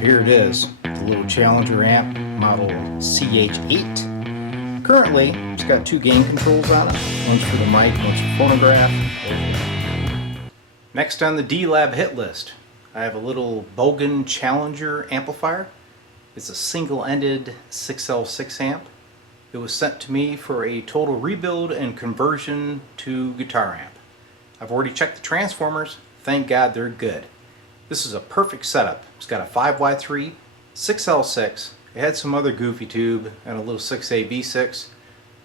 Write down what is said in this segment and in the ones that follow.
here it is, the little Challenger amp, model CH8. Currently, it's got two gain controls on it. One's for the mic, one's for phonograph. Next on the D-Lab hit list, I have a little Bogen Challenger amplifier. It's a single-ended 6L6 amp. It was sent to me for a total rebuild and conversion to guitar amp. I've already checked the transformers. Thank God they're good. This is a perfect setup. It's got a 5Y3, 6L6. It had some other goofy tube and a little 6A-B6.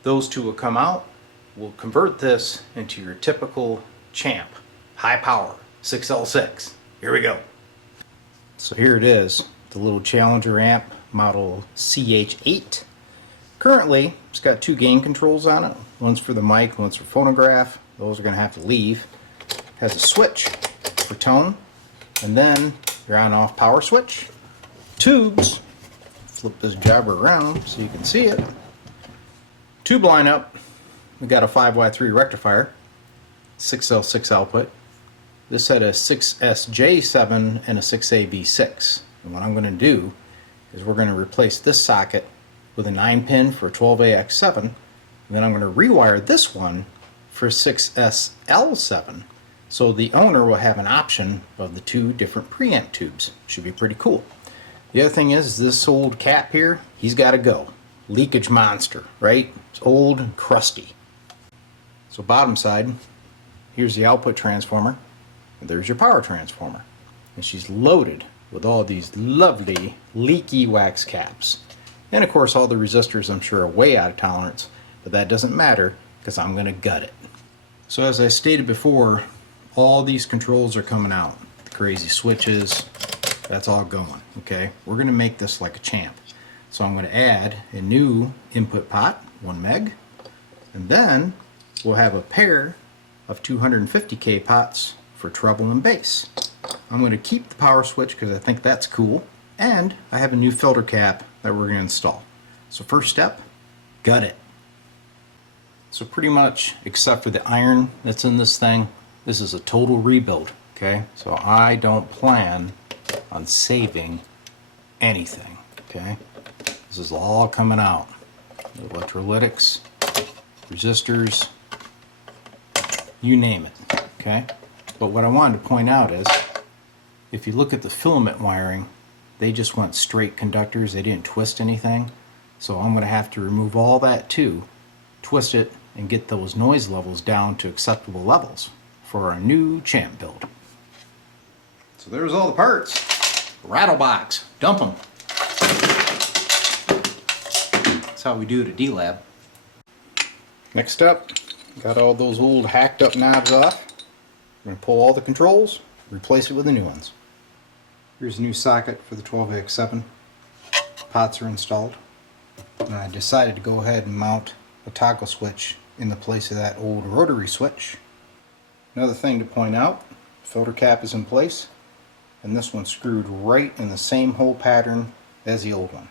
Those two will come out. We'll convert this into your typical champ, high power, 6L6. Here we go. So here it is, the little Challenger amp, model CH8. Currently, it's got two gain controls on it. One's for the mic, one's for phonograph. Those are going to have to leave. It has a switch for tone, and then your on-off power switch. Tubes. Flip this jabber around so you can see it. Tube lineup. We got a 5Y3 rectifier, 6L6 output. This had a 6SJ7 and a 6AB6. And what I'm going to do is we're going to replace this socket with a 9-pin for 12AX7, and then I'm going to rewire this one for 6SL7. So the owner will have an option of the two different preamp tubes. Should be pretty cool. The other thing is this old cap here, he's got to go. Leakage monster, right? It's old and crusty. So bottom side, here's the output transformer, and there's your power transformer. And she's loaded with all these lovely leaky wax caps. And of course all the resistors I'm sure are way out of tolerance, but that doesn't matter because I'm going to gut it. So as I stated before, all these controls are coming out. The crazy switches, that's all going, okay? We're going to make this like a champ. So I'm going to add a new input pot, 1 meg, and then we'll have a pair of 250K pots for treble and bass. I'm going to keep the power switch because I think that's cool, and I have a new filter cap that we're going to install. So first step, gut it. So pretty much, except for the iron that's in this thing, this is a total rebuild, okay? So I don't plan on saving anything, okay? This is all coming out. The electrolytics, resistors, you name it, okay? But what I wanted to point out is, if you look at the filament wiring, they just went straight conductors. They didn't twist anything. So I'm going to have to remove all that too, twist it, and get those noise levels down to acceptable levels for our new champ build. So there's all the parts. Rattle box. Dump them. That's how we do it at D-Lab. Next up, got all those old hacked up knobs off. I'm going to pull all the controls, replace it with the new ones. Here's a new socket for the 12AX7. Pots are installed. And I decided to go ahead and mount a toggle switch in the place of that old rotary switch. Another thing to point out, filter cap is in place, and this one's screwed right in the same hole pattern as the old one.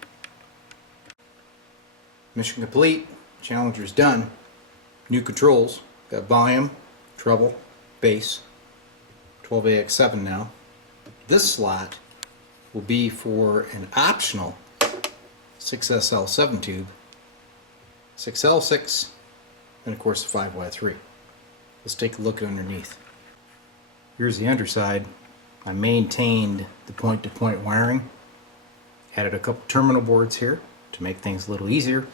Mission complete. Challenger's done. New controls. Got volume, treble, bass. 12AX7 now. This slot will be for an optional 6SL7 tube, 6L6, and of course the 5Y3. Let's take a look underneath. Here's the underside. I maintained the point-to-point wiring. Added a couple terminal boards here to make things a little easier.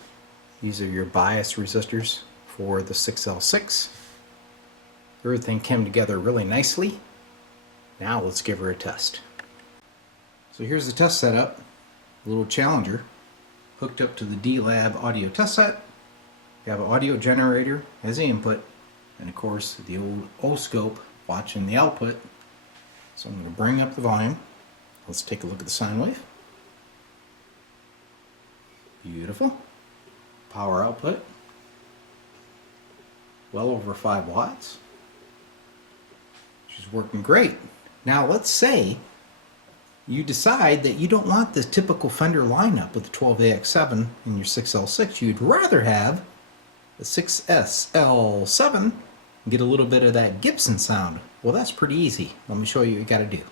These are your bias resistors for the 6L6. Everything came together really nicely. Now let's give her a test. So here's the test setup. A little Challenger hooked up to the D-Lab audio test set. You have an audio generator as the input, and of course the old O-scope watching the output. So I'm going to bring up the volume. Let's take a look at the sine wave. Beautiful. Power output. Well over 5 watts. She's working great. Now let's say you decide that you don't want the typical Fender lineup with the 12AX7 and your 6L6. You'd rather have the 6SL7 and get a little bit of that Gibson sound. Well, that's pretty easy. Let me show you what you got to do.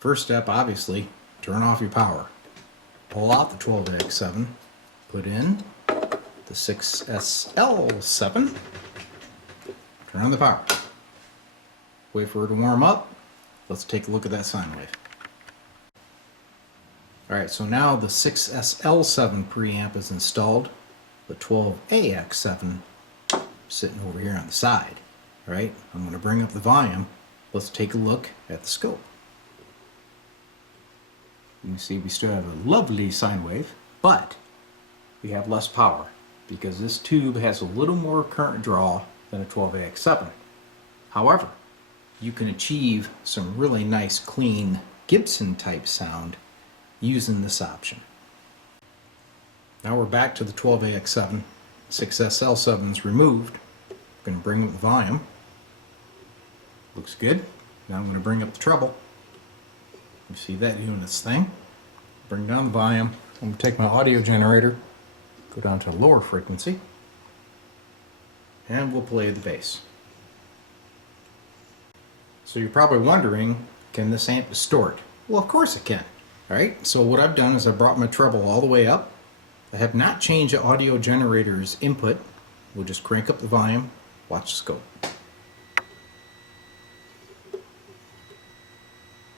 First step, obviously, turn off your power. Pull out the 12AX7, put in the 6SL7, turn on the power. Wait for it to warm up. Let's take a look at that sine wave. Alright, so now the 6SL7 preamp is installed. The 12AX7 sitting over here on the side. Alright, I'm going to bring up the volume. Let's take a look at the scope. You can see we still have a lovely sine wave, but we have less power because this tube has a little more current draw than a 12AX7. However, you can achieve some really nice clean Gibson type sound using this option. Now we're back to the 12AX7. 6SL7 is removed. I'm going to bring up the volume. Looks good. Now I'm going to bring up the treble. You see that doing its thing. Bring down the volume. I'm going to take my audio generator, go down to a lower frequency, and we'll play the bass. So you're probably wondering, can this amp distort? Well, of course it can. Alright, so what I've done is I brought my treble all the way up. I have not changed the audio generator's input. We'll just crank up the volume, watch the scope.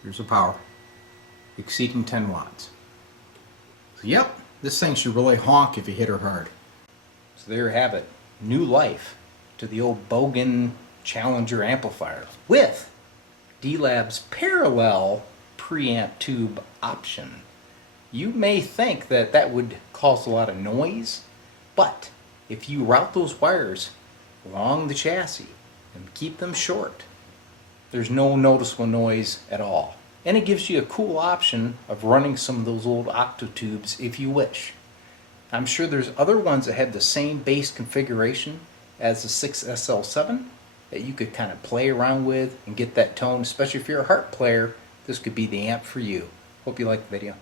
Here's the power, exceeding 10 watts. So yep, this thing should really honk if you hit her hard. So there you have it, new life to the old Bogen Challenger amplifier with D-Lab's parallel preamp tube option. You may think that that would cause a lot of noise, but if you route those wires along the chassis and keep them short, there's no noticeable noise at all. And it gives you a cool option of running some of those old octo tubes if you wish. I'm sure there's other ones that have the same bass configuration as the 6SL7 that you could kind of play around with and get that tone. Especially if you're a harp player, this could be the amp for you. Hope you liked the video.